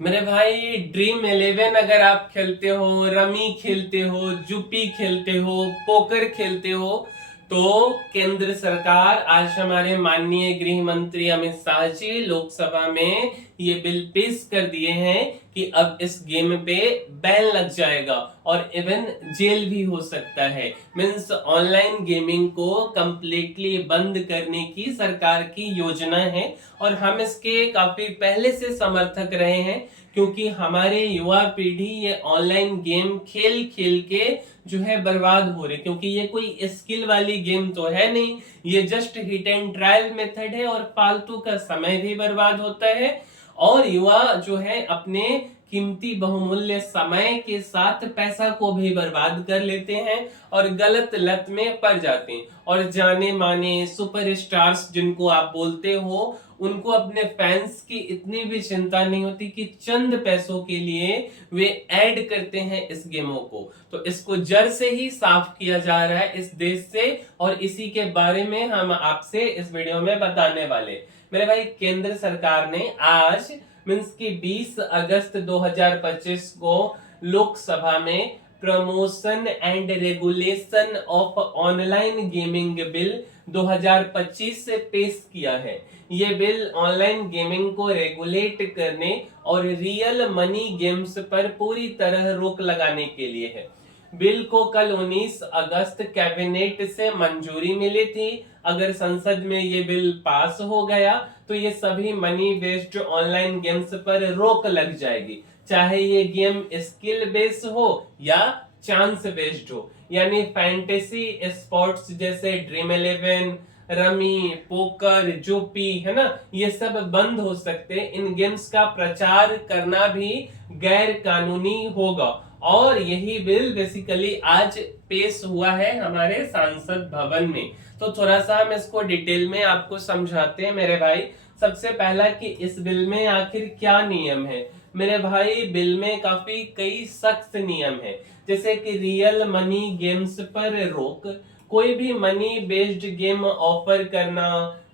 मेरे भाई ड्रीम 11 अगर आप खेलते हो, रमी खेलते हो, जुपी खेलते हो, पोकर खेलते हो, तो केंद्र सरकार आज हमारे माननीय गृह मंत्री अमित शाह जी लोकसभा में ये बिल पेश कर दिए हैं कि अब इस गेम पे बैन लग जाएगा और इवन जेल भी हो सकता है। मीन्स ऑनलाइन गेमिंग को कंप्लीटली बंद करने की सरकार की योजना है और हम इसके काफी पहले से समर्थक रहे हैं, क्योंकि हमारे युवा पीढ़ी ये ऑनलाइन गेम खेल खेल के जो है बर्बाद हो रहे, क्योंकि ये कोई स्किल वाली गेम तो है नहीं, ये just hit and trial method है और फालतू का समय भी बर्बाद होता है और युवा जो है अपने कीमती बहुमूल्य समय के साथ पैसा को भी बर्बाद कर लेते हैं और गलत लत में पड़ जाते हैं। और जाने माने सुपरस्टार्स जिनको आप बोलते हो, उनको अपने फैंस की इतनी भी चिंता नहीं होती कि चंद पैसों के लिए वे ऐड करते हैं इस गेमों को। तो इसको जड़ से ही साफ किया जा रहा है इस देश से और इसी के बारे में हम आपसे इस वीडियो में बताने वाले। मेरे भाई, केंद्र सरकार ने आज मीन्स की 20 अगस्त 2025 को लोकसभा में promotion and regulation of online gaming bill 2025 से पेश किया है। ये बिल ऑनलाइन गेमिंग को रेगुलेट करने और रियल मनी गेम्स पर पूरी तरह रोक लगाने के लिए है। बिल को कल 19 अगस्त कैबिनेट से मंजूरी मिली थी। अगर संसद में ये बिल पास हो गया तो ये सभी मनी बेस्ड ऑनलाइन गेम्स पर रोक लग जाएगी, चाहे ये गेम स्किल बेस्ड हो या चांस बेस्ड हो। यानी फैंटेसी स्पोर्ट्स जैसे ड्रीम 11, रमी, पोकर, जोपी है ना, ये सब बंद हो सकते। इन गेम्स का प्रचार करना भी गैर कानूनी होगा और यही बिल बेसिकली आज पेश हुआ है हमारे सांसद भवन में। तो थोड़ा सा हम इसको डिटेल में आपको समझाते हैं मेरे भाई। सबसे पहला कि इस बिल में आखिर क्या नियम है। मेरे भाई, बिल में काफी कई सख्त नियम है, जैसे कि रियल मनी गेम्स पर रोक, कोई भी मनी बेस्ड गेम ऑफर करना,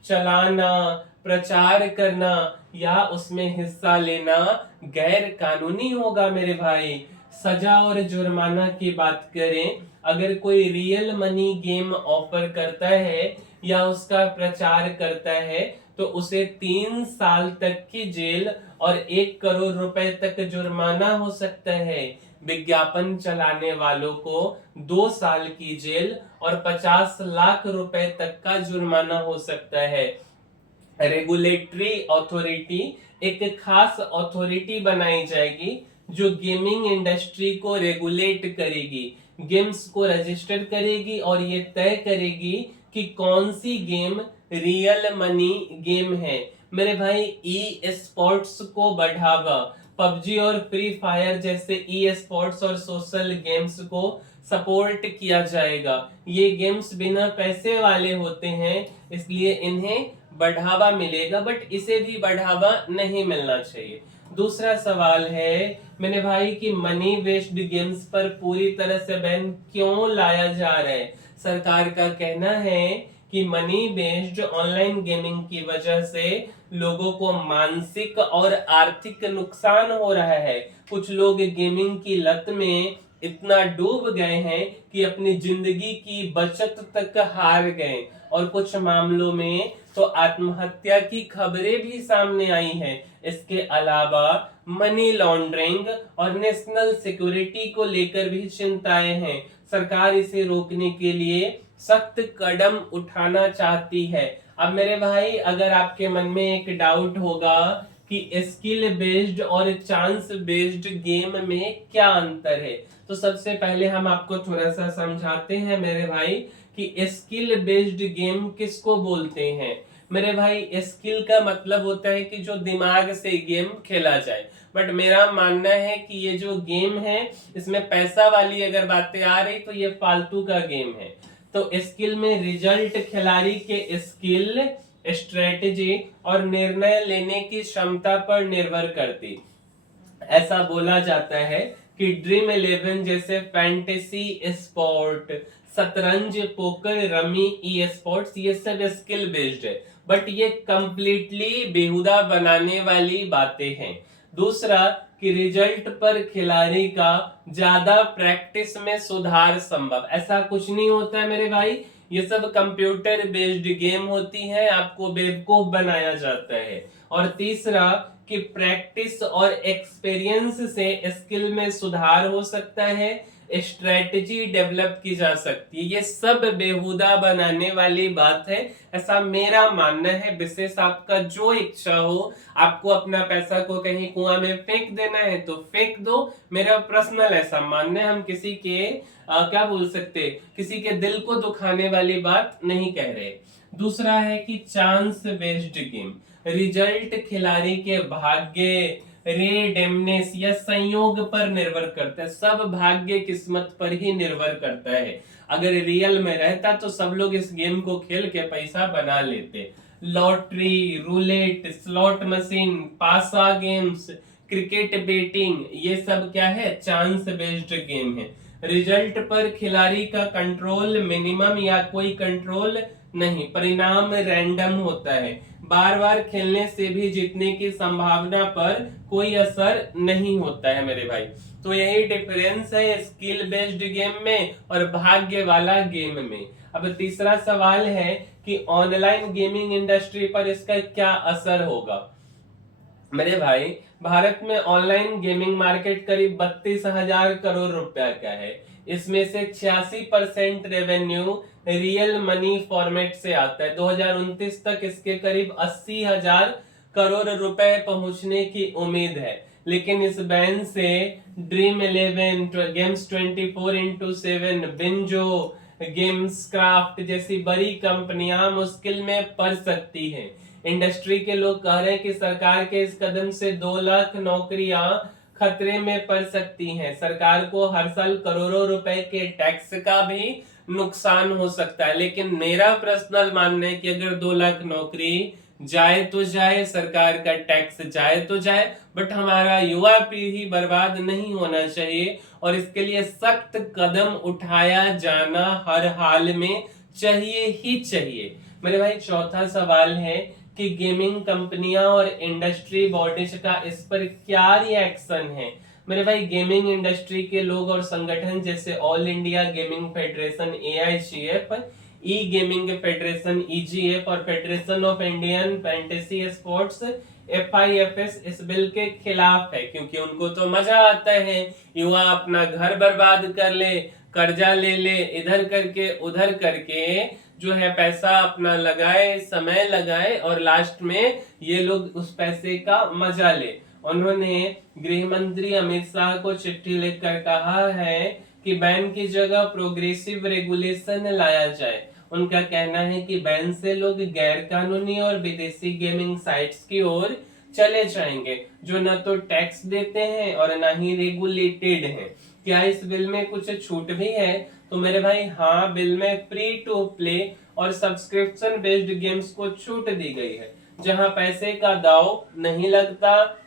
चलाना, प्रचार करना या उसमें हिस्सा लेना गैर कानूनी होगा मेरे भाई। सजा और जुर्माना की बात करें, अगर कोई रियल मनी गेम ऑफर करता है या उसका प्रचार करता है तो उसे 3 साल तक की जेल और 1 करोड़ रुपए तक जुर्माना हो सकता है। विज्ञापन चलाने वालों को 2 साल की जेल और 50 लाख रुपए तक का जुर्माना हो सकता है। रेगुलेटरी अथॉरिटी, एक खास अथॉरिटी बनाई जाएगी जो गेमिंग इंडस्ट्री को रेगुलेट करेगी, गेम्स को रजिस्टर करेगी और ये तय करेगी कि कौन सी गेम रियल मनी गेम है। मेरे भाई, ई स्पोर्ट्स को बढ़ावा, पबजी और फ्री फायर जैसे ई स्पोर्ट्स और सोशल गेम्स को सपोर्ट किया जाएगा। ये गेम्स बिना पैसे वाले होते हैं, इसलिए इन्हें बढ़ावा मिलेगा, बट इसे भी बढ़ावा नहीं मिलना चाहिए। दूसरा सवाल है मेरे भाई कि मनी बेस्ड गेम्स पर पूरी तरह से बैन क्यों लाया जा रहा है। सरकार का कहना है कि मनी बेस्ड ऑनलाइन गेमिंग की वजह से लोगों को मानसिक और आर्थिक नुकसान हो रहा है। कुछ लोग गेमिंग की लत में इतना डूब गए हैं कि अपनी जिंदगी की बचत तक हार गए और कुछ मामलों में तो आत्महत्या की खबरें भी सामने आई हैं। इसके अलावा मनी लॉन्ड्रिंग और नेशनल सिक्योरिटी को लेकर भी चिंताएं हैं। सरकार इसे रोकने के लिए सख्त कदम उठाना चाहती है। अब मेरे भाई, अगर आपके मन में एक डाउट होगा कि स्किल बेस्ड और चांस बेस्ड गेम में क्या अंतर है, तो सबसे पहले हम आपको थोड़ा सा समझाते हैं मेरे भाई कि स्किल बेस्ड गेम किसको बोलते हैं। मेरे भाई, स्किल का मतलब होता है कि जो दिमाग से गेम खेला जाए, बट मेरा मानना है कि ये जो गेम है इसमें पैसा वाली अगर बातें आ रही तो ये फालतू का गेम है। तो स्किल में रिजल्ट खिलाड़ी के स्किल, स्ट्रेटेजी और निर्णय लेने की क्षमता पर निर्भर करती। ऐसा बोला जाता है कि ड्रीम 11 जैसे फैंटेसी स्पोर्ट, शतरंज, पोकर, रमी, ई स्पोर्ट्स, ये सब स्किल बेस्ड है, बट ये कंप्लीटली बेहुदा बनाने वाली बातें हैं। दूसरा कि रिजल्ट पर खिलाड़ी का ज्यादा प्रैक्टिस में सुधार संभव। ऐसा कुछ नहीं होता है मेरे भाई, ये सब कंप्यूटर बेस्ड गेम होती है, आपको बेवकूफ बनाया जाता है। और तीसरा कि प्रैक्टिस और एक्सपीरियंस से स्किल में सुधार हो सकता है, स्ट्रेटजी डेवलप की जा सकती है। ये सब बेहुदा बनाने वाली बात है, ऐसा मेरा मानना है। विशेष आपका जो इच्छा हो, आपको अपना पैसा को कहीं कुआं में फेंक देना है तो फेंक दो, मेरा पर्सनल ऐसा मानना है। हम किसी के क्या बोल सकते, किसी के दिल को दुखाने वाली बात नहीं कह रहे। दूसरा है कि चांस बेस्ड गेम, रिजल्ट खिलाड़ी के भाग्य, रेडमनेस या संयोग पर निर्भर करता है। सब भाग्य किस्मत पर ही निर्भर करता है। अगर रियल में रहता तो सब लोग इस गेम को खेल के पैसा बना लेते। लॉटरी, रूलेट, स्लॉट मशीन, पासा गेम्स, क्रिकेट बेटिंग, ये सब क्या है, चांस बेस्ड गेम है। रिजल्ट पर खिलाड़ी का कंट्रोल मिनिमम या कोई कंट्रोल नहीं, परिणाम रैंडम होता है। बार बार खेलने से भी जीतने की संभावना पर कोई असर नहीं होता है मेरे भाई। तो यही डिफरेंस है स्किल बेस्ड गेम में और भाग्य वाला गेम में। अब तीसरा सवाल है कि ऑनलाइन गेमिंग इंडस्ट्री पर इसका क्या असर होगा। मेरे भाई, भारत में ऑनलाइन गेमिंग मार्केट करीब 32,000 करोड़ रुपया का है। इसमें से 86% रेवेन्यू रियल मनी फॉर्मेट से आता है। 2029 तक इसके करीब 80,000 करोड़ रुपए पहुंचने की उम्मीद है। लेकिन इस बैन से Dream 11, Games 24x7, Winzo, Games Kraft जैसी बड़ी कंपनियां मुश्किल में पड़ सकती हैं। इंडस्ट्री के लोग कह रहे हैं कि सरकार के इस कदम से 2 लाख नौकरियां खतरे में पड़ सकती हैं। सरकार को हर साल करोड़ों रुपए के टैक्स का भी नुकसान हो सकता है। लेकिन मेरा पर्सनल मानना है कि अगर 2 लाख नौकरी जाए तो जाए, सरकार का टैक्स जाए तो जाए, बट हमारा युवा पीढ़ी बर्बाद नहीं होना चाहिए और इसके लिए सख्त कदम उठाया जाना हर हाल में चाहिए ही चाहिए। मेरे भाई, चौथा सवाल है कि गेमिंग कंपनियां और इंडस्ट्री बॉडीज का इस पर क्या रिएक्शन है। मेरे भाई, गेमिंग इंडस्ट्री के लोग और संगठन जैसे all India gaming federation AIGF, ई गेमिंग फेडरेशन EGF और federation of Indian fantasy sports FIFS इस बिल के खिलाफ है, क्योंकि उनको तो मजा आता है युवा अपना घर बर्बाद कर ले, कर्जा ले ले, इधर करके उधर करके जो है पैसा अपना लगाए, समय लगाए और लास्ट में ये लोग उस पैसे का मजा ले। उन्होंने गृह मंत्री अमित शाह को चिट्ठी लिखकर कहा है कि बैन की जगह प्रोग्रेसिव रेगुलेशन लाया जाए। उनका कहना है कि बैन से लोग गैर कानूनी और विदेशी गेमिंग साइट्स की ओर चले जाएंगे, जो न तो टैक्स देते हैं और न ही रेगुलेटेड हैं। क्या इस बिल में कुछ छूट भी है? तो मेरे भाई हाँ, बिल में फ्री टू प्ले और सब्सक्रिप्शन बेस्ड गेम्स को छूट दी गई है, जहां पैसे का दाव नहीं लगता।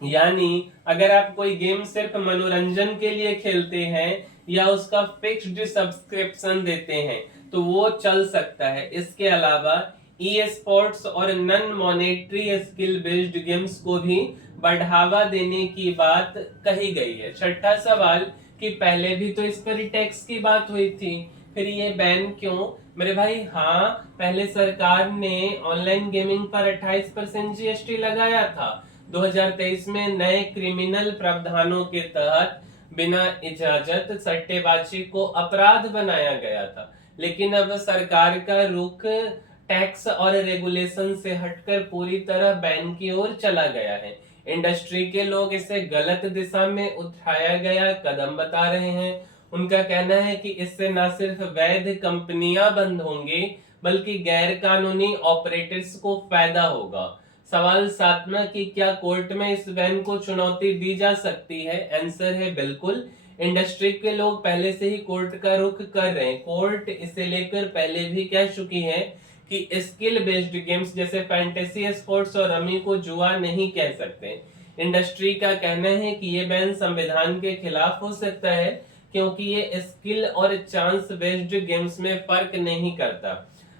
यानी अगर आप कोई गेम सिर्फ मनोरंजन के लिए खेलते हैं या उसका फिक्स्ड सब्सक्रिप्शन देते हैं तो वो चल सकता है। इसके अलावा ई स्पोर्ट्स और non monetary skill based games को भी बढ़ावा देने की बात कही गई है। छठा सवाल कि पहले भी तो इस पर टैक्स की बात हुई थी, फिर ये बैन क्यों? मेरे भाई हाँ, पहले सरकार ने ऑनलाइन गेमिंग पर 28% GST लगाया था। 2023 में नए क्रिमिनल प्रावधानों के तहत बिना इजाजत सट्टेबाजी को अपराध बनाया गया था। लेकिन अब सरकार का रुख टैक्स और रेगुलेशन से हटकर पूरी तरह बैन की ओर चला गया है। इंडस्ट्री के लोग इसे गलत दिशा में उठाया गया कदम बता रहे हैं। उनका कहना है कि इससे न सिर्फ वैध कंपनियां बंद होंगी बल्कि गैर कानूनी ऑपरेटर्स को फायदा होगा। सवाल 7वां कि क्या कोर्ट में इस बैन को चुनौती दी जा सकती है? आंसर है बिल्कुल। इंडस्ट्री के लोग पहले से ही कोर्ट का रुख कर रहे हैं। कोर्ट इसे लेकर पहले भी कह चुकी है कि स्किल बेस्ड गेम्स जैसे फैंटेसी स्पोर्ट्स और रमी को जुआ नहीं कह सकते। इंडस्ट्री का कहना है कि ये बैन संविधान के खिलाफ हो सकता है, क्योंकि ये स्किल और चांस बेस्ड गेम्स में फर्क नहीं करता।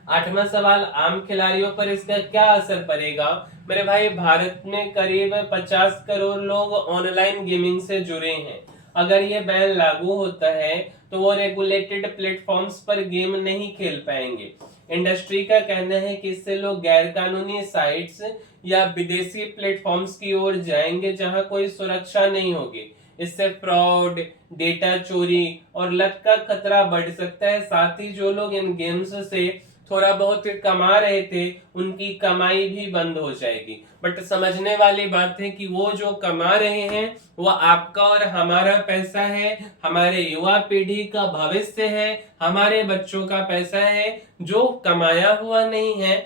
8वां सवाल, आम खिलाड़ियों पर इसका क्या असर पड़ेगा? मेरे भाई, भारत में करीब 50 करोड़ लोग ऑनलाइन गेमिंग से जुड़े हैं। अगर ये बैन लागू होता है तो वो रेगुलेटेड प्लेटफॉर्म्स पर गेम नहीं खेल पाएंगे। इंडस्ट्री का कहना है कि इससे लोग गैर कानूनी साइट्स या विदेशी प्लेटफॉर्म्स की ओर जाएंगे जहां कोई सुरक्षा नहीं होगी। इससे फ्रॉड, डेटा चोरी और लत का खतरा बढ़ सकता है। साथ ही जो लोग इन गेम्स से थोड़ा बहुत कमा रहे थे, उनकी कमाई भी बंद हो जाएगी। बट समझने वाली बात है कि वो जो कमा रहे हैं वो आपका और हमारा पैसा है, हमारे युवा पीढ़ी का भविष्य है, हमारे बच्चों का पैसा है, जो कमाया हुआ नहीं है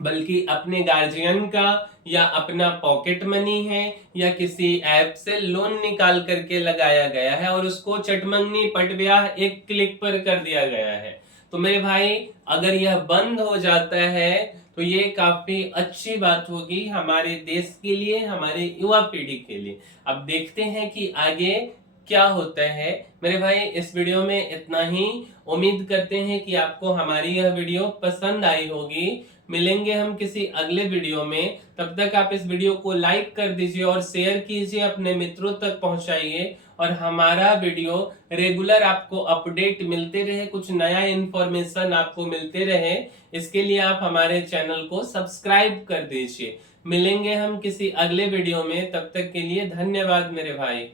बल्कि अपने गार्जियन का या अपना पॉकेट मनी है या किसी ऐप से लोन निकाल करके लगाया गया है और उसको चटमंगनी पट ब्याह एक क्लिक पर कर दिया गया है। तो मेरे भाई, अगर यह बंद हो जाता है तो ये काफी अच्छी बात होगी हमारे देश के लिए, हमारे युवा पीढ़ी के लिए। अब देखते हैं कि आगे क्या होता है। मेरे भाई, इस वीडियो में इतना ही। उम्मीद करते हैं कि आपको हमारी यह वीडियो पसंद आई होगी। मिलेंगे हम किसी अगले वीडियो में। तब तक आप इस वीडियो को लाइक कर दीजिए और शेयर कीजिए, अपने मित्रों तक पहुंचाइए और हमारा वीडियो रेगुलर आपको अपडेट मिलते रहे, कुछ नया इंफॉर्मेशन आपको मिलते रहे, इसके लिए आप हमारे चैनल को सब्सक्राइब कर दीजिए। मिलेंगे हम किसी अगले वीडियो में, तब तक के लिए धन्यवाद मेरे भाई।